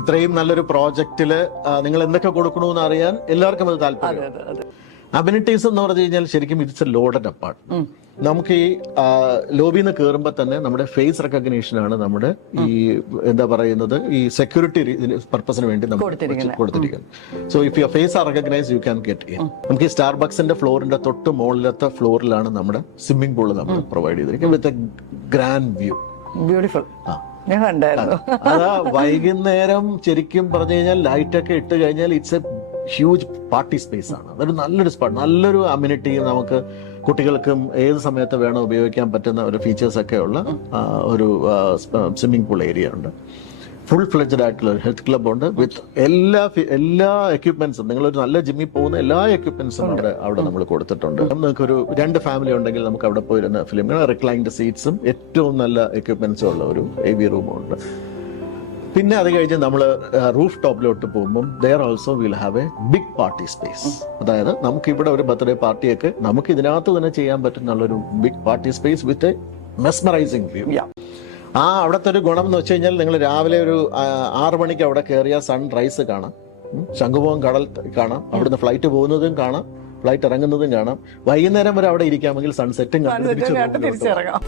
ഇത്രയും നല്ലൊരു പ്രോജക്റ്റില് നിങ്ങൾ എന്തൊക്കെ കൊടുക്കണമെന്ന് അറിയാൻ എല്ലാവർക്കും അത് താല്പര്യം. അമ്യൂണിറ്റീസ് എന്ന് പറഞ്ഞു കഴിഞ്ഞാൽ ശരിക്കും ഇറ്റ്സ് എ ലോഡഡ് അപ്പാർട്ട്. നമുക്ക് ഈ ലോബിയിൽ നിന്ന് കയറുമ്പോൾ തന്നെ നമ്മുടെ ഫേസ് റെക്കഗ്നീഷൻ ആണ് നമ്മുടെ ഈ എന്താ പറയുന്നത് ഈ സെക്യൂരിറ്റി പർപ്പസിന് വേണ്ടി നമ്മൾ കൊടുത്തിരിക്കുന്നത്. So if your face are recognise you can get in. നമുക്ക് ഈ സ്റ്റാർബക്സിന്റെ ഫ്ലോറിന്റെ തൊട്ട് മുകളിലത്തെ ഫ്ലോറിലാണ് നമ്മുടെ സ്വിമ്മിംഗ് പൂള് നമ്മൾ പ്രൊവൈഡ് ചെയ്തിരിക്കുന്നത് with a grand view. Beautiful. അതാ വൈകുന്നേരം ശരിക്കും പറഞ്ഞു കഴിഞ്ഞാൽ ലൈറ്റ് ഒക്കെ ഇട്ട് കഴിഞ്ഞാൽ it's A huge party space ആണ്. അതൊരു നല്ലൊരു സ്പോട്ട്, നല്ലൊരു അമ്യൂണിറ്റിയും നമുക്ക് കുട്ടികൾക്കും ഏത് സമയത്ത് വേണം ഉപയോഗിക്കാൻ പറ്റുന്ന ഒരു ഫീച്ചേഴ്സ് ഒക്കെ ഉള്ള ഒരു സ്വിമ്മിംഗ് പൂൾ ഏരിയ ഉണ്ട്. ഫുൾ ഫ്ലെഡ്ജഡ് ആയിട്ടുള്ള ഒരു ഹെൽത്ത് ക്ലബ് ഉണ്ട് വിത്ത് എല്ലാ എക്യുപ്മെന്റ്സും. നിങ്ങളൊരു നല്ല ജിമ്മിൽ പോകുന്ന എല്ലാ എക്യുപ്മെന്റ്സും അവിടെ നമ്മൾ കൊടുത്തിട്ടുണ്ട്. നിങ്ങൾക്കൊരു 2 ഫാമിലി ഉണ്ടെങ്കിൽ നമുക്ക് അവിടെ പോയിരുന്ന ഫിലിം റിക്ലൈൻഡ് സീറ്റ്സും ഏറ്റവും നല്ല എക്യുപ്മെന്റ്സും ഉള്ള ഒരു AV റൂമും ഉണ്ട്. പിന്നെ അത് കഴിഞ്ഞ് നമ്മൾ റൂഫ് ടോപ്പിലോട്ട് പോകുമ്പോൾ there also will have a big party space. അതായത് നമുക്ക് ഇവിടെ ഒരു ബർത്ത്ഡേ പാർട്ടിയൊക്കെ നമുക്ക് ഇതിനകത്ത് തന്നെ ചെയ്യാൻ പറ്റുന്നുള്ളൊരു big party space with a mesmerising view. അവിടുത്തെ ഒരു ഗുണം എന്ന് വെച്ച് കഴിഞ്ഞാൽ നിങ്ങൾ രാവിലെ ഒരു 6 മണിക്ക് അവിടെ കയറിയ സൺറൈസ് കാണാം, ശംഖുമുഖം കടൽ കാണാം, അവിടുന്ന് ഫ്ലൈറ്റ് പോകുന്നതും കാണാം, ഫ്ലൈറ്റ് ഇറങ്ങുന്നതും കാണാം. വൈകുന്നേരം വരെ അവിടെ ഇരിക്കാമെങ്കിൽ സൺസെറ്റും കണ്ട് തിരിച്ചിറങ്ങാം.